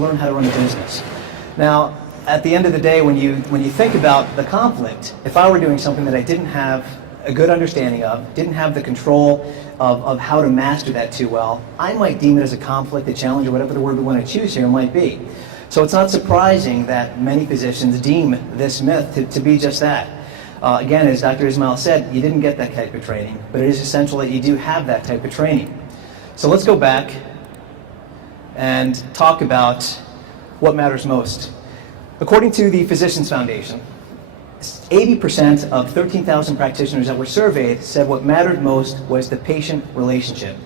learn how to run a business. Now, at the end of the day, when you think about the conflict, if I were doing something that I didn't have a good understanding of, didn't have the control of how to master that too well, I might deem it as a conflict, a challenge, or whatever the word we want to choose here might be. So it's not surprising that many physicians deem this myth to be just that. Again, as Dr. Ismail said, you didn't get that type of training, but it is essential that you do have that type of training. So let's go back and talk about what matters most. According to the Physicians Foundation, 80% of 13,000 practitioners that were surveyed said what mattered most was the patient relationship.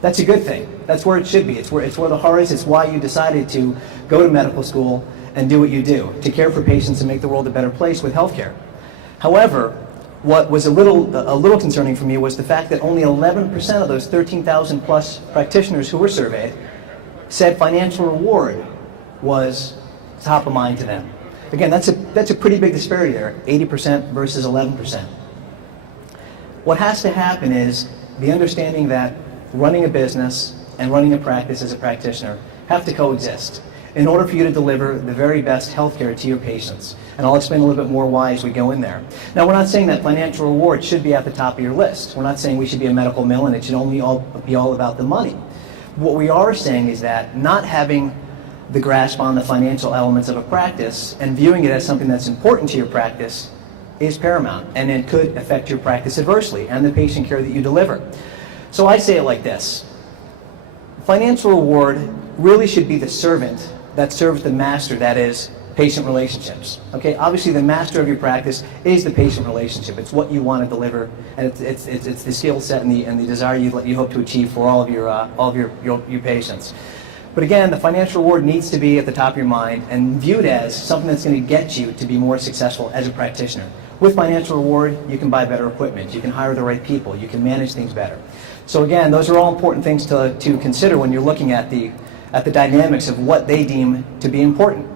That's a good thing. That's where it should be. It's where the heart is. It's why you decided to go to medical school and do what you do, to care for patients and make the world a better place with healthcare. However, what was a little concerning for me was the fact that only 11% of those 13,000 plus practitioners who were surveyed said financial reward was top of mind to them. Again, that's a pretty big disparity there, 80% versus 11%. What has to happen is the understanding that running a business and running a practice as a practitioner have to coexist in order for you to deliver the very best healthcare to your patients. And I'll explain a little bit more why as we go in there. Now, we're not saying that financial reward should be at the top of your list. We're not saying we should be a medical mill and it should only be all about the money. What we are saying is that not having the grasp on the financial elements of a practice and viewing it as something that's important to your practice is paramount, and it could affect your practice adversely and the patient care that you deliver. So I say it like this: financial reward really should be the servant that serves the master, that is patient relationships. Okay, obviously the master of your practice is the patient relationship. It's what you want to deliver, and it's the skill set and the desire you hope to achieve for all of your patients. But again, the financial reward needs to be at the top of your mind and viewed as something that's going to get you to be more successful as a practitioner. With financial reward, you can buy better equipment, you can hire the right people, you can manage things better. So again, those are all important things to consider when you're looking at the dynamics of what they deem to be important.